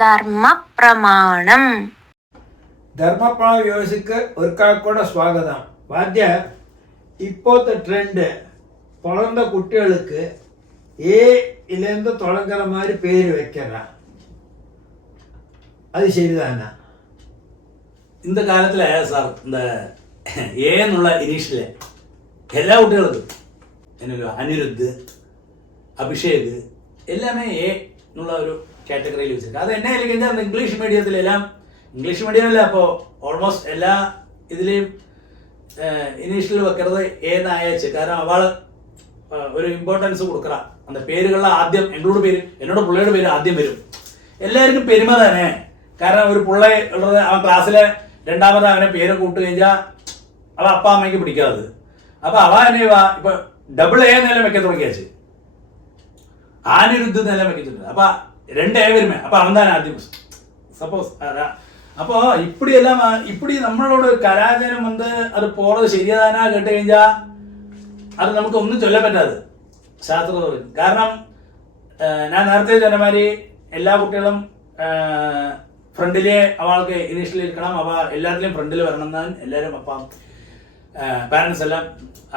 ധർമ്മപ്രമാണം. ധർമ്മപ്രമാണ വ്യൂസിക്ക് ഒരിക്കൽക്കൂടെ സ്വാഗതം. വാദ്യ இப்போத்த ட்ரெண்டு பிறந்த குட்டிகளுக்கு ஏலேருந்து தொடங்குற மாதிரி பேர் வைக்கிறான். அது சரிதானா? இந்த காலத்தில் சார் இந்த ஏன்னுள்ள இனிஷியல் எல்லா குட்டிகளுக்கும் என்னது அனிருத், அபிஷேக் எல்லாமே എന്നുള്ള ഒരു കാറ്റഗറിയിൽ വെച്ചിട്ടുണ്ട്. അത് എന്നെ അല്ലെങ്കിൽ அந்த ഇംഗ്ലീഷ് മീഡിയത്തിലെല്ലാം ഇംഗ്ലീഷ് മീഡിയമല്ല, അപ്പോൾ ഓൾമോസ്റ്റ് എല്ലാ ഇതിലെയും ഇനീഷ്യൽ വെക്കുന്നത് ഏന്നായച്ച്. കാരണം അവൾ ഒരു ഇമ്പോർട്ടൻസ് കൊടുക്കുക. அந்த പേരുകളിൽ ആദ്യം എന്നോട് പേര് എന്നോട് പിള്ളയുടെ പേര് ആദ്യം വരും. എല്ലാവർക്കും പെരുമ തന്നെ. കാരണം ഒരു പിള്ള ഉള്ളത് അവൻ ക്ലാസ്സിലെ രണ്ടാമത് അവനെ പേര് കൂട്ട് കഴിഞ്ഞാൽ അവ അപ്പ അമ്മയ്ക്ക് പിടിക്കാതെ. അപ്പൊ അവ എന്നെ ഇപ്പൊ ഡബിൾ എ നിലം വെക്കാൻ തുടങ്ങിയാച്ച്, ആനിരുദ്ധ നിലം വെക്കുന്നുണ്ട്. അപ്പൊ 2 വരുമേ. അപ്പൊ അവൻ തന്നെ ആദ്യം സപ്പോസ്. அப்போ இப்படி നമ്മളോട് കലാചാരം വന്ന് അത് പോறது ശരിയാതാനാ കേട്ട് കഴിഞ്ഞാൽ അത് നമുക്ക് ഒന്നും ചൊല്ലാൻ പറ്റാതെ ശാസ്ത്രത്തിൽ. കാരണം ഞാൻ നേരത്തെ പറഞ്ഞമാതിരി എല്ലാ കുട്ടികളും ഫ്രണ്ടിലെ അവൾക്ക് ഇനീഷ്യലി ഇരിക്കണം, അവ എല്ലാത്തിലും ഫ്രണ്ടിൽ വരണം എന്നാണ് എല്ലാവരും അപ്പം പാരൻസ് എല്ലാം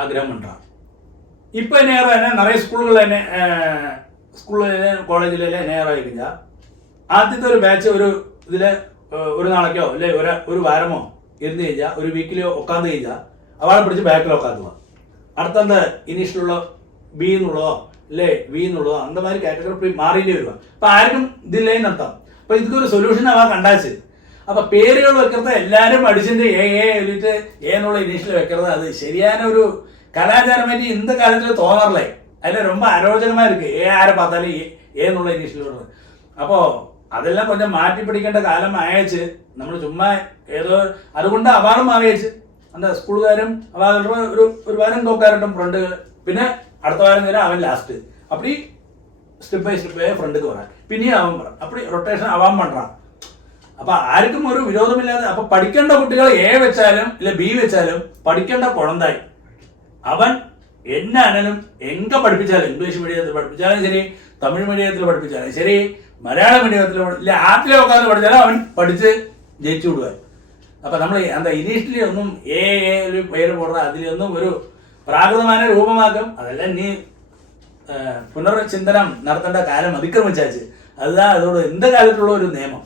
ആഗ്രഹം ഉണ്ടാകും. ഇപ്പൊ നേരെ തന്നെ നിറയെ സ്കൂളുകളിൽ തന്നെ സ്കൂളിലെ കോളേജിലെ നേരായി കഴിഞ്ഞാൽ ആദ്യത്തെ ഒരു ബാച്ച് ഒരു ഇതില് ഒരു നാളേക്കോ അല്ലെ ഒരു വാരമോ ഇരുന്ന് കഴിഞ്ഞാൽ ഒരു വീക്കിലോ ഒക്കാന്ന് കഴിഞ്ഞാൽ അവളെ പിടിച്ച് ബാക്കിലോ ഒക്കാത്തുക. അടുത്ത ഇനീഷ്യലുള്ള ബി എന്നുള്ളതോ അല്ലേ വി എന്നുള്ളതോ അന്തമാതിരി കാറ്റഗറി മാറിയില്ലേ വരുക. അപ്പൊ ആർക്കും ഇതില്ലേ നടത്താം. അപ്പൊ ഇതൊരു സൊല്യൂഷൻ അവ കണ്ടാച്ച്. അപ്പൊ പേരുകൾ വെക്കുന്നത് എല്ലാവരും അടിച്ചിട്ട് എഴുതിട്ട് എന്നുള്ള ഇനീഷ്യൽ വെക്കുന്നത് അത് ശരിയായ ഒരു കലാചാരമായിട്ട് ഇന്ന കാലത്തിൽ തോന്നാറില്ലേ. അതിൽ ரொம்ப അരോചകമാ ഇருக்கு. ആരെ பார்த்தாலும் എന്നുള്ള ഇനീഷ്യൽ വരുന്നത്. അപ്പോ അതെല്ലാം கொஞ்சம் മാറ്റി പിടിക്കേണ്ട കാലം അയച്ച് നമ്മൾ ചുമ്മാ ഏതോ അതുകൊണ്ട് അവാർഡ് മാറിയച്ച് എന്താ സ്കൂളുകാരും അവരുടെ ഒരു വാരം നോക്കാറുണ്ടും ഫ്രണ്ട്, പിന്നെ അടുത്ത വാരം വരെ അവൻ ലാസ്റ്റ്. അപ്പടി സ്റ്റെപ്പ് ബൈ സ്റ്റെപ്പ് ഫ്രണ്ടുക്ക് വരാൻ പിന്നെയും അവൻ പറ അപ്പടി റൊട്ടേഷൻ അവൻ പണ്ടാം. അപ്പൊ ആർക്കും ഒരു വിരോധമില്ലാതെ. അപ്പൊ പഠിക്കേണ്ട കുട്ടികൾ എ വെച്ചാലും ഇല്ല ബി വെച്ചാലും പഠിക്കേണ്ട കുഴന്തായി അവൻ എന്നാണേലും എങ്ക പഠിപ്പിച്ചാലും, ഇംഗ്ലീഷ് മീഡിയത്തിൽ പഠിപ്പിച്ചാലും ശരി, തമിഴ് മീഡിയത്തിൽ പഠിപ്പിച്ചാലും ശരി, മലയാള മീഡിയത്തിൽ ഇല്ല ആറ്റിലെ ഉക്കാന്ന് പഠിച്ചാലും അവൻ പഠിച്ച് ജയിച്ചു വിടുക. അപ്പൊ നമ്മൾ എന്താ ഇനീഷ്യലി ഒന്നും ഒരു പേര് പോടുക അതിലൊന്നും ഒരു പ്രാകൃതമായ രൂപമാക്കും. അതെല്ലാം നീ പുനർചിന്തനം നടത്തേണ്ട കാലം അതിക്രമിച്ചാച്ച്. അതുതാ അതോട് എന്ത് കാലത്തുള്ള ഒരു നിയമം.